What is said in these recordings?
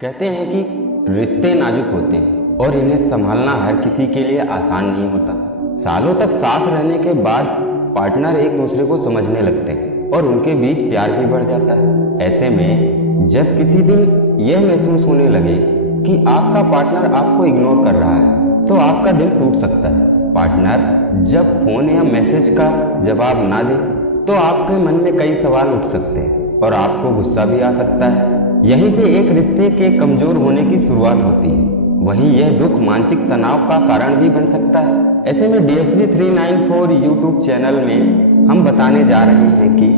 कहते हैं कि रिश्ते नाजुक होते हैं और इन्हें संभालना हर किसी के लिए आसान नहीं होता। सालों तक साथ रहने के बाद पार्टनर एक दूसरे को समझने लगते हैं और उनके बीच प्यार भी बढ़ जाता है। ऐसे में जब किसी दिन यह महसूस होने लगे कि आपका पार्टनर आपको इग्नोर कर रहा है तो आपका दिल टूट सकता है। पार्टनर जब फोन या मैसेज का जवाब ना दे तो आपके मन में कई सवाल उठ सकते हैं और आपको गुस्सा भी आ सकता है। यहीं से एक रिश्ते के कमजोर होने की शुरुआत होती है। वहीं यह दुख मानसिक तनाव का कारण भी बन सकता है। ऐसे में DSV 394 यूट्यूब चैनल में हम बताने जा रहे हैं कि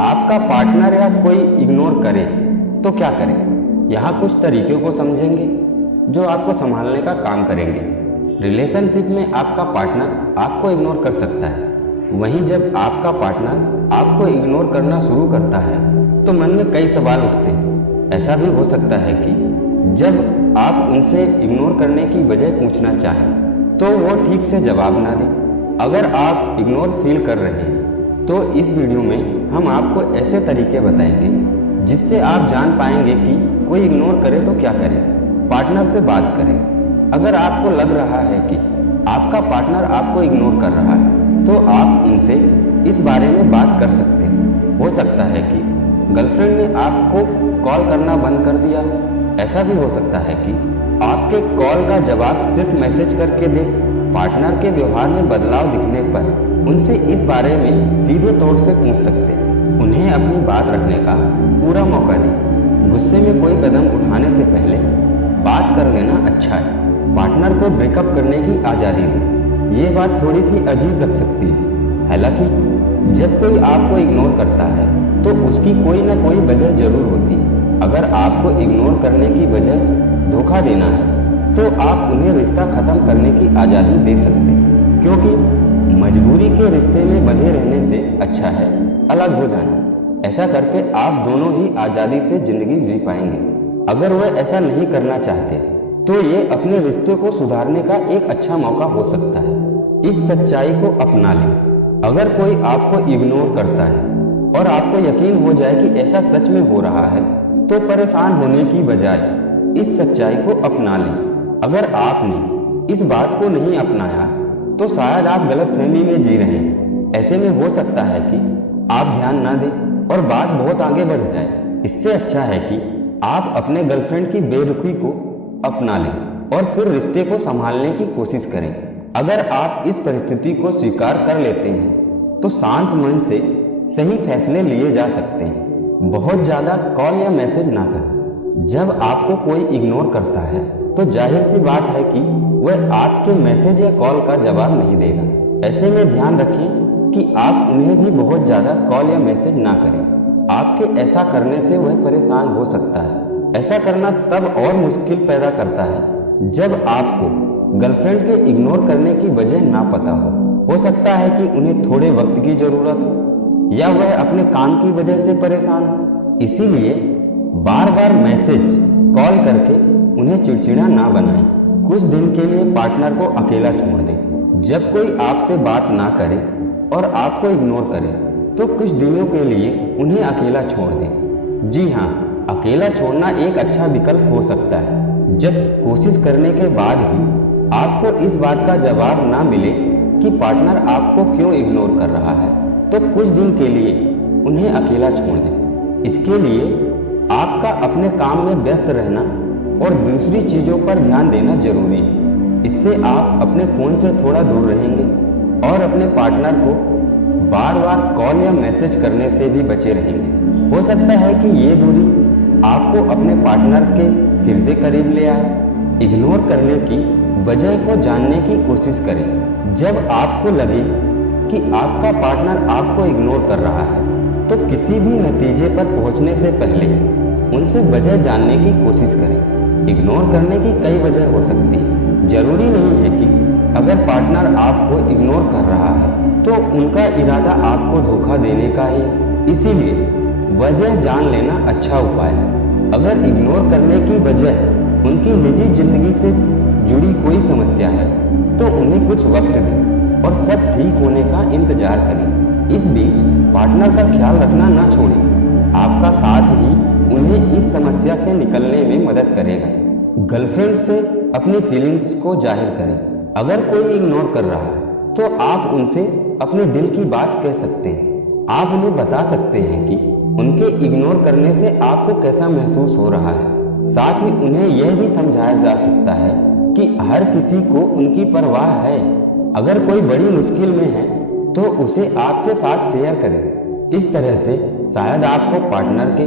आपका पार्टनर या कोई इग्नोर करे तो क्या करें। यहाँ कुछ तरीकों को समझेंगे जो आपको संभालने का काम करेंगे। रिलेशनशिप में आपका पार्टनर आपको इग्नोर कर सकता है। वहीं जब आपका पार्टनर आपको इग्नोर करना शुरू करता है तो मन में कई सवाल उठते हैं। ऐसा भी हो सकता है कि जब आप उनसे इग्नोर करने की वजह पूछना चाहें तो वो ठीक से जवाब ना दें। अगर आप इग्नोर फील कर रहे हैं तो इस वीडियो में हम आपको ऐसे तरीके बताएंगे जिससे आप जान पाएंगे कि कोई इग्नोर करे तो क्या करें। पार्टनर से बात करें। अगर आपको लग रहा है कि आपका पार्टनर आपको इग्नोर कर रहा है तो आप उनसे इस बारे में बात कर सकते हैं। हो सकता है कि गर्लफ्रेंड ने आपको कॉल करना बंद कर दिया। ऐसा भी हो सकता है कि आपके कॉल का जवाब सिर्फ मैसेज करके दे। पार्टनर के व्यवहार में बदलाव दिखने पर उनसे इस बारे में सीधे तौर से पूछ सकते हैं। उन्हें अपनी बात रखने का पूरा मौका दें। गुस्से में कोई कदम उठाने से पहले बात कर लेना अच्छा है। पार्टनर को ब्रेकअप करने की आज़ादी दें। ये बात थोड़ी सी अजीब लग सकती है। हालांकि जब कोई आपको इग्नोर करता है तो उसकी कोई ना कोई वजह जरूर होती है। अगर आपको इग्नोर करने की वजह धोखा देना है तो आप उन्हें रिश्ता खत्म करने की आज़ादी दे सकते हैं, क्योंकि मजबूरी के रिश्ते में बंधे रहने से अच्छा है अलग हो जाना। ऐसा करके आप दोनों ही आज़ादी से जिंदगी जी पाएंगे। अगर वह ऐसा नहीं करना चाहते तो ये अपने रिश्ते को सुधारने का एक अच्छा मौका हो सकता है। इस सच्चाई को अपना लें। अगर कोई आपको इग्नोर करता है और आपको यकीन हो जाए कि ऐसा सच में हो रहा है तो परेशान होने की बजाय इस सच्चाई को अपना लें। अगर आपने इस बात को नहीं अपनाया तो शायद आप गलतफहमी में जी रहे हैं। ऐसे में हो सकता है कि आप ध्यान ना दें और बात बहुत आगे बढ़ जाए। इससे अच्छा है कि आप अपने गर्लफ्रेंड की बेरुखी को अपना लें और फिर रिश्ते को संभालने की कोशिश करें। अगर आप इस परिस्थिति को स्वीकार कर लेते हैं तो शांत मन से सही फैसले लिए जा सकते हैं। बहुत ज़्यादा कॉल या मैसेज ना करें। जब आपको कोई इग्नोर करता है तो जाहिर सी बात है कि वह आपके मैसेज या कॉल का जवाब नहीं देगा। ऐसे में ध्यान रखें कि आप उन्हें भी बहुत ज़्यादा कॉल या मैसेज ना करें। आपके ऐसा करने से वह परेशान हो सकता है। ऐसा करना तब और मुश्किल पैदा करता है जब आपको गर्लफ्रेंड के इग्नोर करने की वजह ना पता हो सकता है कि उन्हें थोड़े वक्त की ज़रूरत हो या वह अपने काम की वजह से परेशान हो। इसीलिए बार बार मैसेज कॉल करके उन्हें चिड़चिड़ा ना बनाएं। कुछ दिन के लिए पार्टनर को अकेला छोड़ दें। जब कोई आपसे बात ना करे और आपको इग्नोर करे तो कुछ दिनों के लिए उन्हें अकेला छोड़ दें। जी हाँ, अकेला छोड़ना एक अच्छा विकल्प हो सकता है। जब कोशिश करने के बाद भी आपको इस बात का जवाब ना मिले कि पार्टनर आपको क्यों इग्नोर कर रहा है तो कुछ दिन के लिए उन्हें अकेला छोड़ दें। इसके लिए आपका अपने काम में व्यस्त रहना और दूसरी चीज़ों पर ध्यान देना जरूरी है। इससे आप अपने फ़ोन से थोड़ा दूर रहेंगे और अपने पार्टनर को बार बार कॉल या मैसेज करने से भी बचे रहेंगे। हो सकता है कि ये दूरी आपको अपने पार्टनर के फिर से करीब ले आए। इग्नोर करने की वजह को जानने की कोशिश करें। जब आपको लगे कि आपका पार्टनर आपको इग्नोर कर रहा है तो किसी भी नतीजे पर पहुंचने से पहले उनसे वजह जानने की कोशिश करें। इग्नोर करने की कई वजह हो सकती है। जरूरी नहीं है कि अगर पार्टनर आपको इग्नोर कर रहा है तो उनका इरादा आपको धोखा देने का ही। इसीलिए वजह जान लेना अच्छा उपाय है। अगर इग्नोर करने की वजह उनकी निजी जिंदगी से जुड़ी कोई समस्या है तो उन्हें कुछ वक्त दें और सब ठीक होने का इंतजार करें। इस बीच पार्टनर का ख्याल रखना ना छोड़ें। आपका साथ ही उन्हें इस समस्या से निकलने में मदद करेगा। गर्लफ्रेंड से अपनी फीलिंग्स को जाहिर करें। अगर कोई इग्नोर कर रहा है तो आप उनसे अपने दिल की बात कह सकते हैं। आप उन्हें बता सकते हैं कि उनके इग्नोर करने से आपको कैसा महसूस हो रहा है। साथ ही उन्हें यह भी समझाया जा सकता है कि हर किसी को उनकी परवाह है। अगर कोई बड़ी मुश्किल में है तो उसे आपके साथ शेयर करें। इस तरह से शायद आपको पार्टनर के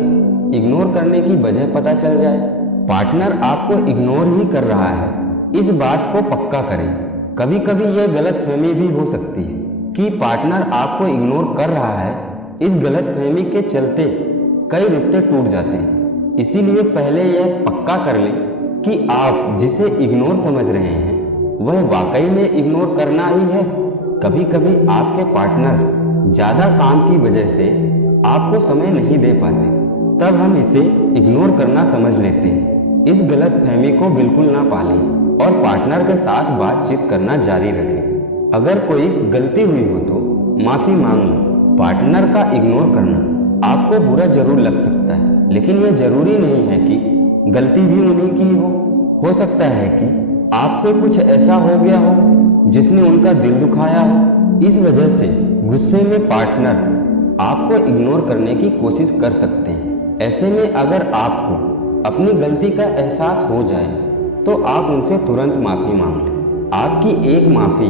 इग्नोर करने की वजह पता चल जाए। पार्टनर आपको इग्नोर ही कर रहा है, इस बात को पक्का करें। कभी कभी यह गलतफहमी भी हो सकती है कि पार्टनर आपको इग्नोर कर रहा है। इस गलतफहमी के चलते कई रिश्ते टूट जाते हैं। इसीलिए पहले यह पक्का कर लें कि आप जिसे इग्नोर समझ रहे हैं वह वाकई में इग्नोर करना ही है। कभी कभी आपके पार्टनर ज़्यादा काम की वजह से आपको समय नहीं दे पाते, तब हम इसे इग्नोर करना समझ लेते हैं। इस गलतफहमी को बिल्कुल ना पालें और पार्टनर के साथ बातचीत करना जारी रखें। अगर कोई गलती हुई हो तो माफ़ी मांग लो। पार्टनर का इग्नोर करना आपको बुरा जरूर लग सकता है, लेकिन यह जरूरी नहीं है कि गलती भी उन्हीं की हो सकता है कि आपसे कुछ ऐसा हो गया हो जिसने उनका दिल दुखाया हो। इस वजह से गुस्से में पार्टनर आपको इग्नोर करने की कोशिश कर सकते हैं। ऐसे में अगर आपको अपनी गलती का एहसास हो जाए तो आप उनसे तुरंत माफ़ी मांग लें। आपकी एक माफ़ी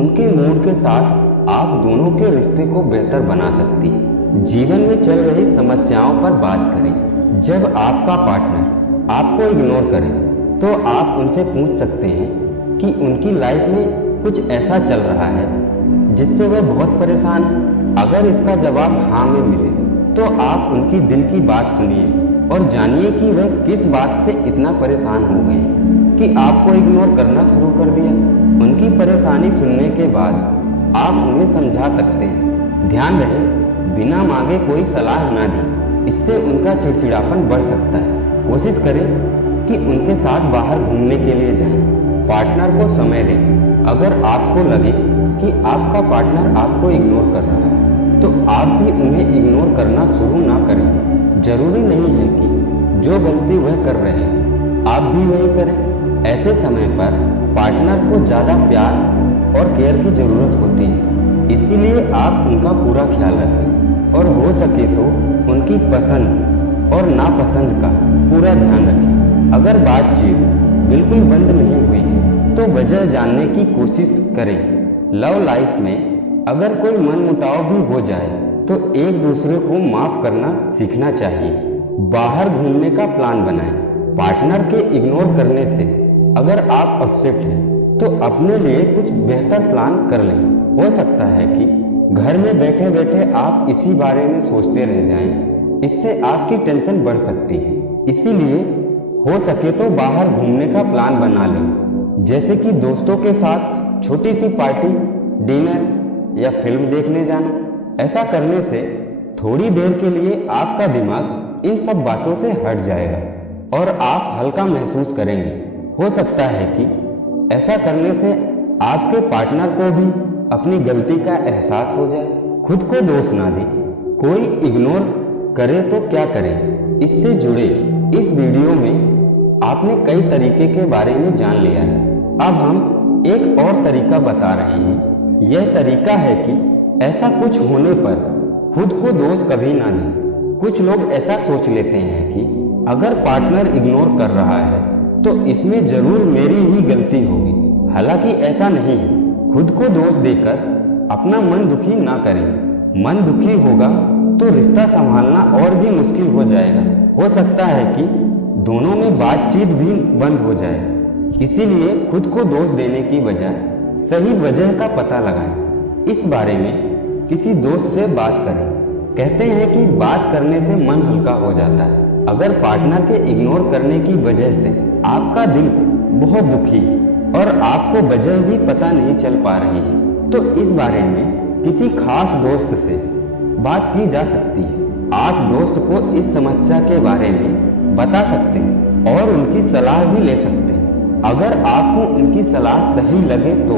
उनके मूड के साथ आप दोनों के रिश्ते को बेहतर बना सकती है। जीवन में चल रही समस्याओं पर बात करें। जब आपका पार्टनर आपको इग्नोर करे तो आप उनसे पूछ सकते हैं कि उनकी लाइफ में कुछ ऐसा चल रहा है जिससे वह बहुत परेशान है। अगर इसका जवाब हाँ में मिले तो आप उनकी दिल की बात सुनिए और जानिए कि वह किस बात से इतना परेशान हो गए हैं कि आपको इग्नोर करना शुरू कर दिया। उनकी परेशानी सुनने के बाद आप उन्हें समझा सकते हैं। ध्यान रहे, बिना मांगे कोई सलाह ना दें, इससे उनका चिड़चिड़ापन बढ़ सकता है। कोशिश करें कि उनके साथ बाहर घूमने के लिए जाएं। पार्टनर को समय दें। अगर आपको लगे कि आपका पार्टनर आपको इग्नोर कर रहा है तो आप भी उन्हें इग्नोर करना शुरू ना करें। जरूरी नहीं है कि जो गलती वह कर रहे हैं आप भी वही करें। ऐसे समय पर पार्टनर को ज़्यादा प्यार और केयर की ज़रूरत होती है, इसीलिए आप उनका पूरा ख्याल रखें और हो सके तो उनकी पसंद और नापसंद का पूरा ध्यान रखें। अगर बातचीत बिल्कुल बंद नहीं हुई है तो वजह जानने की कोशिश करें। लव लाइफ में अगर कोई मनमुटाव भी हो जाए तो एक दूसरे को माफ़ करना सीखना चाहिए। बाहर घूमने का प्लान बनाएं। पार्टनर के इग्नोर करने से अगर आप अपसेट हैं तो अपने लिए कुछ बेहतर प्लान कर लें। हो सकता है कि घर में बैठे बैठे आप इसी बारे में सोचते रह जाएं। इससे आपकी टेंशन बढ़ सकती है। इसीलिए हो सके तो बाहर घूमने का प्लान बना लें, जैसे कि दोस्तों के साथ छोटी सी पार्टी, डिनर या फिल्म देखने जाना। ऐसा करने से थोड़ी देर के लिए आपका दिमाग इन सब बातों से हट जाएगा और आप हल्का महसूस करेंगे। हो सकता है कि ऐसा करने से आपके पार्टनर को भी अपनी गलती का एहसास हो जाए। खुद को दोष ना दें। कोई इग्नोर करे तो क्या करें, इससे जुड़े इस वीडियो में आपने कई तरीके के बारे में जान लिया है। अब हम एक और तरीका बता रहे हैं। यह तरीका है कि ऐसा कुछ होने पर खुद को दोष कभी ना दें। कुछ लोग ऐसा सोच लेते हैं कि अगर पार्टनर इग्नोर कर रहा है तो इसमें जरूर मेरी ही गलती होगी। हालांकि ऐसा नहीं है। खुद को दोष देकर अपना मन दुखी ना करें। मन दुखी होगा तो रिश्ता संभालना और भी मुश्किल हो जाएगा। हो सकता है कि दोनों में बातचीत भी बंद हो जाए। इसीलिए खुद को दोष देने की बजाय सही वजह का पता लगाएं। इस बारे में किसी दोस्त से बात करें। कहते हैं कि बात करने से मन हल्का हो जाता है। अगर पार्टनर के इग्नोर करने की वजह से आपका दिल बहुत दुखी और आपको वजह भी पता नहीं चल पा रही है तो इस बारे में किसी खास दोस्त से बात की जा सकती है। आप दोस्त को इस समस्या के बारे में बता सकते हैं और उनकी सलाह भी ले सकते हैं। अगर आपको उनकी सलाह सही लगे तो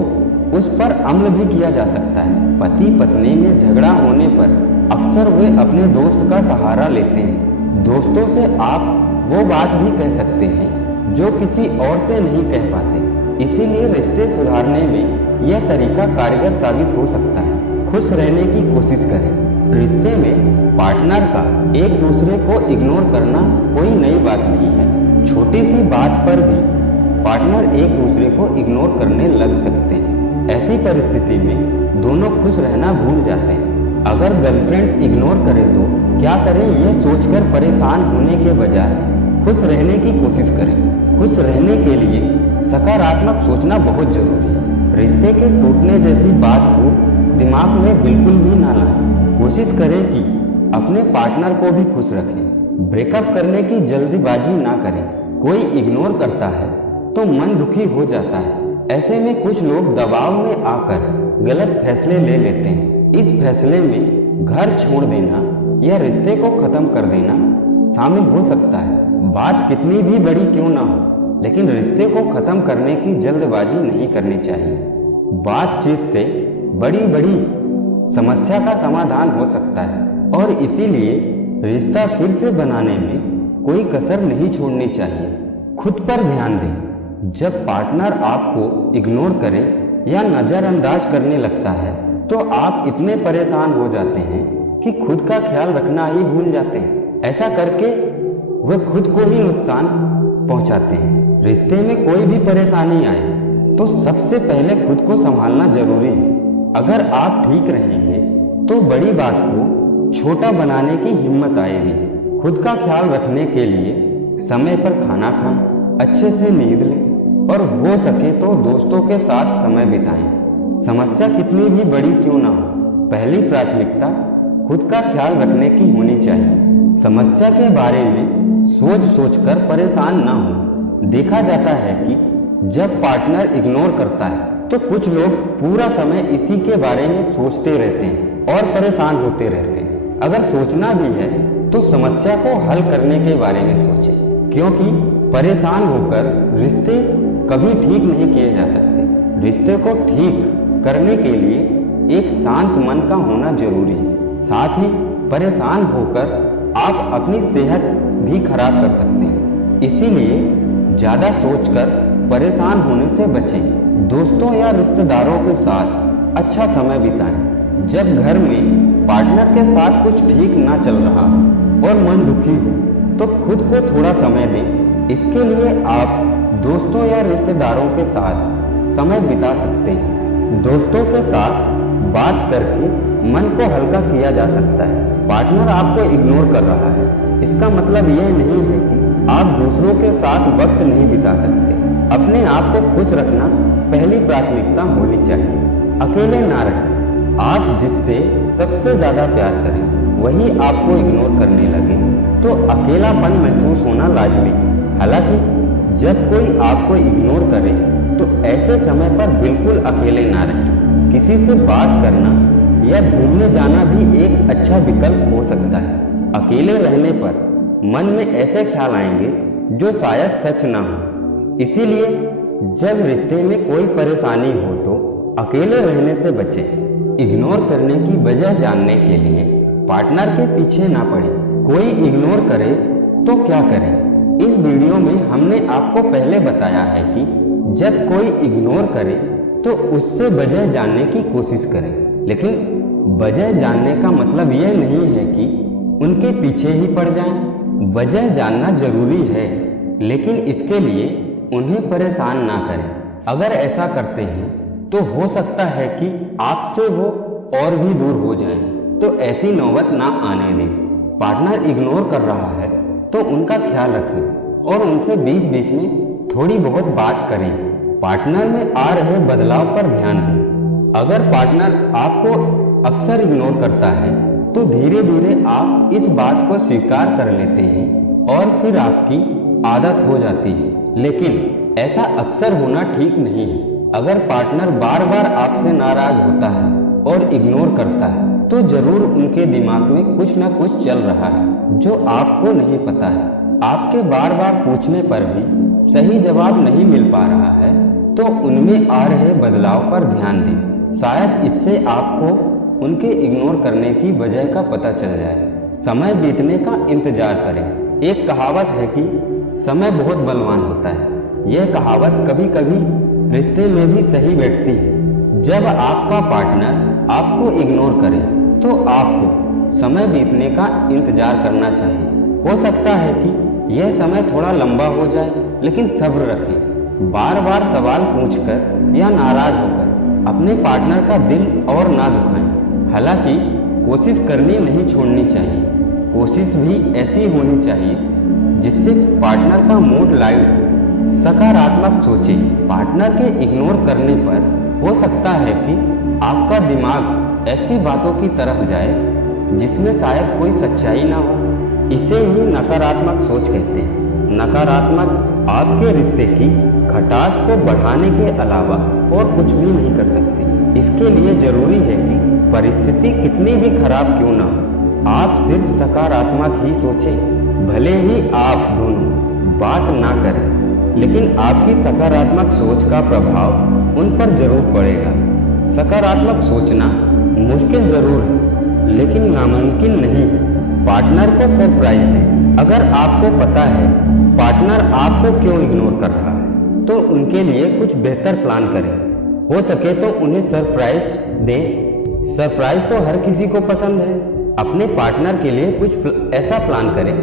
उस पर अमल भी किया जा सकता है। पति पत्नी में झगड़ा होने पर अक्सर वे अपने दोस्त का सहारा लेते हैं। दोस्तों से आप वो बात भी कह सकते हैं जो किसी और से नहीं कह पाते। इसीलिए रिश्ते सुधारने में यह तरीका कारगर साबित हो सकता है। खुश रहने की कोशिश करें। रिश्ते में पार्टनर का एक दूसरे को इग्नोर करना कोई नई बात नहीं है। छोटी सी बात पर भी पार्टनर एक दूसरे को इग्नोर करने लग सकते हैं। ऐसी परिस्थिति में दोनों खुश रहना भूल जाते हैं। अगर गर्लफ्रेंड इग्नोर करे तो क्या करें, यह सोचकर परेशान होने के बजाय खुश रहने की कोशिश करें। खुश रहने के लिए सकारात्मक सोचना बहुत जरूरी है। रिश्ते के टूटने जैसी बात को दिमाग में बिल्कुल भी ना लाएं। कोशिश करें कि अपने पार्टनर को भी खुश रखें। ब्रेकअप करने की जल्दबाजी ना करें। कोई इग्नोर करता है तो मन दुखी हो जाता है। ऐसे में कुछ लोग दबाव में आकर गलत फैसले ले लेते हैं। इस फैसले में घर छोड़ देना या रिश्ते को खत्म कर देना शामिल हो सकता है। बात कितनी भी बड़ी क्यों ना हो, लेकिन रिश्ते को खत्म करने की जल्दबाजी नहीं करनी चाहिए। बातचीत से बड़ी बड़ी समस्या का समाधान हो सकता है और इसीलिए रिश्ता फिर से बनाने में कोई कसर नहीं छोड़नी चाहिए। खुद पर ध्यान दें। जब पार्टनर आपको इग्नोर करे या नज़रअंदाज करने लगता है तो आप इतने परेशान हो जाते हैं कि खुद का ख्याल रखना ही भूल जाते हैं। ऐसा करके वे खुद को ही नुकसान पहुंचाते हैं। रिश्ते में कोई भी परेशानी आए तो सबसे पहले खुद को संभालना जरूरी है। अगर आप ठीक रहेंगे तो बड़ी बात को छोटा बनाने की हिम्मत आएगी। खुद का ख्याल रखने के लिए समय पर खाना खाएं, अच्छे से नींद लें और हो सके तो दोस्तों के साथ समय बिताएं। समस्या कितनी भी बड़ी क्यों ना हो, पहली प्राथमिकता खुद का ख्याल रखने की होनी चाहिए। समस्या के बारे में सोच सोचकर परेशान ना हो। देखा जाता है कि जब पार्टनर इग्नोर करता है तो कुछ लोग पूरा समय इसी के बारे में सोचते रहते हैं और परेशान होते रहते हैं। अगर सोचना भी है तो समस्या को हल करने के बारे में सोचें, क्योंकि परेशान होकर रिश्ते कभी ठीक नहीं किए जा सकते। रिश्ते को ठीक करने के लिए एक शांत मन का होना जरूरी है। साथ ही परेशान होकर आप अपनी सेहत भी खराब कर सकते हैं। इसीलिए ज़्यादा सोचकर परेशान होने से बचें। दोस्तों या रिश्तेदारों के साथ अच्छा समय बिताएं। जब घर में पार्टनर के साथ कुछ ठीक ना चल रहा और मन दुखी हो तो खुद को थोड़ा समय दें। इसके लिए आप दोस्तों या रिश्तेदारों के साथ समय बिता सकते हैं। दोस्तों के साथ बात करके मन को हल्का किया जा सकता है। पार्टनर आपको इग्नोर कर रहा है, इसका मतलब यह नहीं है कि आप दूसरों के साथ वक्त नहीं बिता सकते। अपने आप को खुश रखना पहली प्राथमिकता होनी चाहिए। अकेले ना रहें। आप जिससे सबसे ज़्यादा प्यार करें वही आपको इग्नोर करने लगे तो अकेलापन महसूस होना लाजमी है। हालांकि जब कोई आपको इग्नोर करे तो ऐसे समय पर बिल्कुल अकेले ना रहें। किसी से बात करना या घूमने जाना भी एक अच्छा विकल्प हो सकता है। अकेले रहने पर मन में ऐसे ख्याल आएंगे जो शायद सच ना हो। इसीलिए जब रिश्ते में कोई परेशानी हो तो अकेले रहने से बचें। इग्नोर करने की वजह जानने के लिए पार्टनर के पीछे ना पड़ें। कोई इग्नोर करे तो क्या करें? इस वीडियो में हमने आपको पहले बताया है कि जब कोई इग्नोर करे तो उससे वजह जानने की कोशिश करें, लेकिन वजह जानने का मतलब यह नहीं है कि उनके पीछे ही पड़ जाएं। वजह जानना जरूरी है, लेकिन इसके लिए उन्हें परेशान ना करें। अगर ऐसा करते हैं तो हो सकता है कि आपसे वो और भी दूर हो जाएं, तो ऐसी नौबत ना आने दें। पार्टनर इग्नोर कर रहा है तो उनका ख्याल रखें और उनसे बीच बीच में थोड़ी बहुत बात करें। पार्टनर में आ रहे बदलाव पर ध्यान दें। अगर पार्टनर आपको अक्सर इग्नोर करता है तो धीरे धीरे आप इस बात को स्वीकार कर लेते हैं और फिर आपकी आदत हो जाती है। लेकिन ऐसा अक्सर होना ठीक नहीं है। अगर पार्टनर बार बार आपसे नाराज होता है और इग्नोर करता है तो जरूर उनके दिमाग में कुछ ना कुछ चल रहा है जो आपको नहीं पता है। आपके बार बार पूछने पर भी सही जवाब नहीं मिल पा रहा है तो उनमें आ रहे बदलाव पर ध्यान दें। शायद इससे आपको उनके इग्नोर करने की वजह का पता चल जाए। समय बीतने का इंतजार करें। एक कहावत है कि समय बहुत बलवान होता है। यह कहावत कभी कभी रिश्ते में भी सही बैठती है। जब आपका पार्टनर आपको इग्नोर करे तो आपको समय बीतने का इंतजार करना चाहिए। हो सकता है कि यह समय थोड़ा लंबा हो जाए, लेकिन सब्र रखें। बार बार सवाल पूछकर या नाराज होकर अपने पार्टनर का दिल और ना दुखाएं। हालांकि कोशिश करनी नहीं छोड़नी चाहिए। कोशिश भी ऐसी होनी चाहिए जिससे पार्टनर का मूड लाइट हो। सकारात्मक सोचें। पार्टनर के इग्नोर करने पर हो सकता है कि आपका दिमाग ऐसी बातों की तरफ जाए जिसमें शायद कोई सच्चाई ना हो। इसे ही नकारात्मक सोच कहते हैं। नकारात्मक आपके रिश्ते की खटास को बढ़ाने के अलावा और कुछ भी नहीं कर सकती। इसके लिए जरूरी है कि परिस्थिति कितनी भी खराब क्यों ना हो, आप सिर्फ सकारात्मक ही सोचें। भले ही आप दोनों बात ना करें, लेकिन आपकी सकारात्मक सोच का प्रभाव उन पर जरूर पड़ेगा। सकारात्मक सोचना मुश्किल जरूर है, लेकिन नामुमकिन नहीं है। पार्टनर को सरप्राइज दें। अगर आपको पता है पार्टनर आपको क्यों इग्नोर कर रहा है, तो उनके लिए कुछ बेहतर प्लान करें। हो सके तो उन्हें सरप्राइज दें। सरप्राइज तो हर किसी को पसंद है। अपने पार्टनर के लिए कुछ ऐसा प्लान करें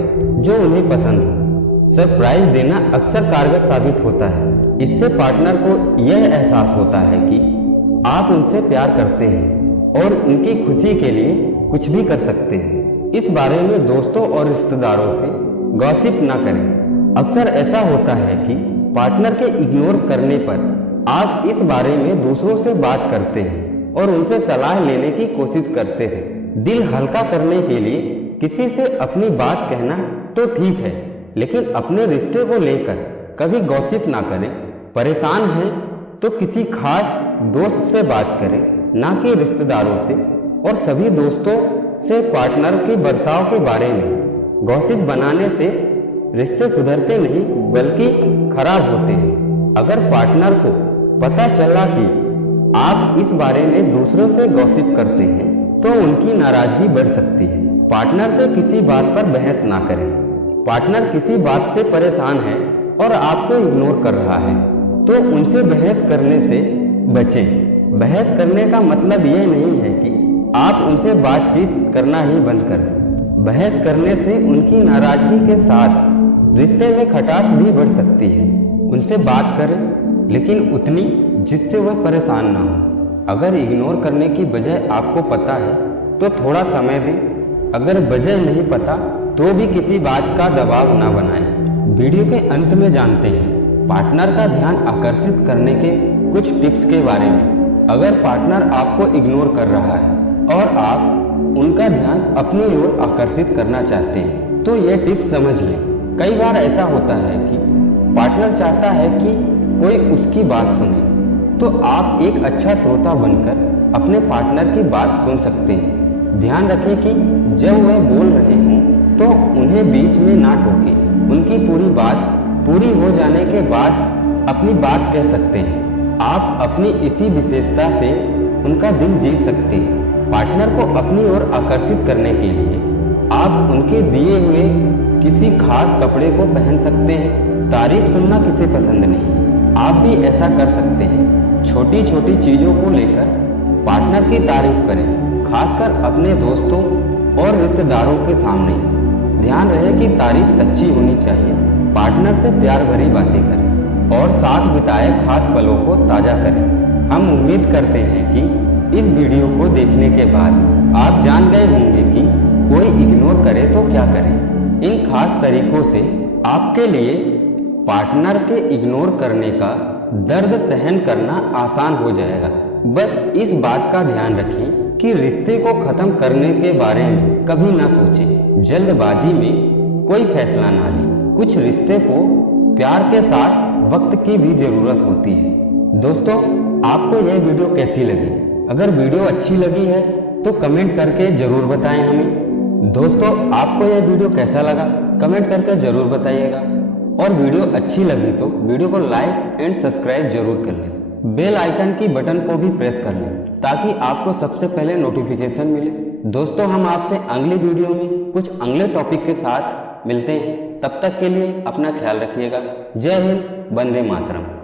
जो उन्हें पसंद हो। सरप्राइज देना अक्सर कारगर साबित होता है। इससे पार्टनर को यह एहसास होता है कि आप उनसे प्यार करते हैं और उनकी खुशी के लिए कुछ भी कर सकते हैं। इस बारे में दोस्तों और रिश्तेदारों से गॉसिप ना करें। अक्सर ऐसा होता है कि पार्टनर के इग्नोर करने पर आप इस बारे में दूसरों से बात करते हैं और उनसे सलाह लेने की कोशिश करते हैं। दिल हल्का करने के लिए किसी से अपनी बात कहना तो ठीक है, लेकिन अपने रिश्ते को लेकर कभी गॉसिप ना करें। परेशान हैं तो किसी खास दोस्त से बात करें, ना कि रिश्तेदारों से। और सभी दोस्तों से पार्टनर के बर्ताव के बारे में गॉसिप बनाने से रिश्ते सुधरते नहीं बल्कि खराब होते हैं। अगर पार्टनर को पता चला कि आप इस बारे में दूसरों से गॉसिप करते हैं तो उनकी नाराजगी बढ़ सकती है। पार्टनर से किसी बात पर बहस ना करें। पार्टनर किसी बात से परेशान है और आपको इग्नोर कर रहा है तो उनसे बहस करने से बचें। बहस करने का मतलब यह नहीं है कि आप उनसे बातचीत करना ही बंद कर दें। बहस करने से उनकी नाराजगी के साथ रिश्ते में खटास भी बढ़ सकती है। उनसे बात करें, लेकिन उतनी जिससे वह परेशान ना हो। अगर इग्नोर करने की वजह आपको पता है तो थोड़ा समय दें। अगर वजह नहीं पता तो भी किसी बात का दबाव ना बनाएं। वीडियो के अंत में जानते हैं पार्टनर का ध्यान आकर्षित करने के कुछ टिप्स के बारे में। अगर पार्टनर आपको इग्नोर कर रहा है और आप उनका ध्यान अपनी ओर आकर्षित करना चाहते हैं तो ये टिप्स समझ लें। कई बार ऐसा होता है कि पार्टनर चाहता है कि कोई उसकी बात सुने, तो आप एक अच्छा श्रोता बनकर अपने पार्टनर की बात सुन सकते हैं। ध्यान रखें कि जब वह बोल रहे हों तो उन्हें बीच में ना टोकें। उनकी पूरी बात पूरी हो जाने के बाद अपनी बात कह सकते हैं। आप अपनी इसी विशेषता से उनका दिल जीत सकते हैं। पार्टनर को अपनी ओर आकर्षित करने के लिए आप उनके दिए हुए किसी खास कपड़े को पहन सकते हैं। तारीफ सुनना किसे पसंद नहीं, आप भी ऐसा कर सकते हैं। छोटी छोटी चीज़ों को लेकर पार्टनर की तारीफ करें, खासकर अपने दोस्तों और रिश्तेदारों के सामने। ध्यान रहे कि तारीफ सच्ची होनी चाहिए। पार्टनर से प्यार भरी बातें करें और साथ बिताए खास पलों को ताज़ा करें। हम उम्मीद करते हैं कि इस वीडियो को देखने के बाद आप जान गए होंगे कि कोई इग्नोर करे तो क्या करें। इन खास तरीकों से आपके लिए पार्टनर के इग्नोर करने का दर्द सहन करना आसान हो जाएगा। बस इस बात का ध्यान रखें कि रिश्ते को खत्म करने के बारे में कभी ना सोचें। जल्दबाजी में कोई फैसला ना लें। कुछ रिश्ते को प्यार के साथ वक्त की भी जरूरत होती है। दोस्तों, आपको यह वीडियो कैसी लगी? अगर वीडियो अच्छी लगी है तो कमेंट करके जरूर बताएं हमें। दोस्तों, आपको यह वीडियो कैसा लगा कमेंट करके जरूर बताइएगा। और वीडियो अच्छी लगी तो वीडियो को लाइक एंड सब्सक्राइब जरूर कर लें। बेल आइकन की बटन को भी प्रेस कर लें ताकि आपको सबसे पहले नोटिफिकेशन मिले। दोस्तों हम आपसे अगली वीडियो में कुछ अगले टॉपिक के साथ मिलते हैं। तब तक के लिए अपना ख्याल रखिएगा। जय हिंद, वंदे मातरम।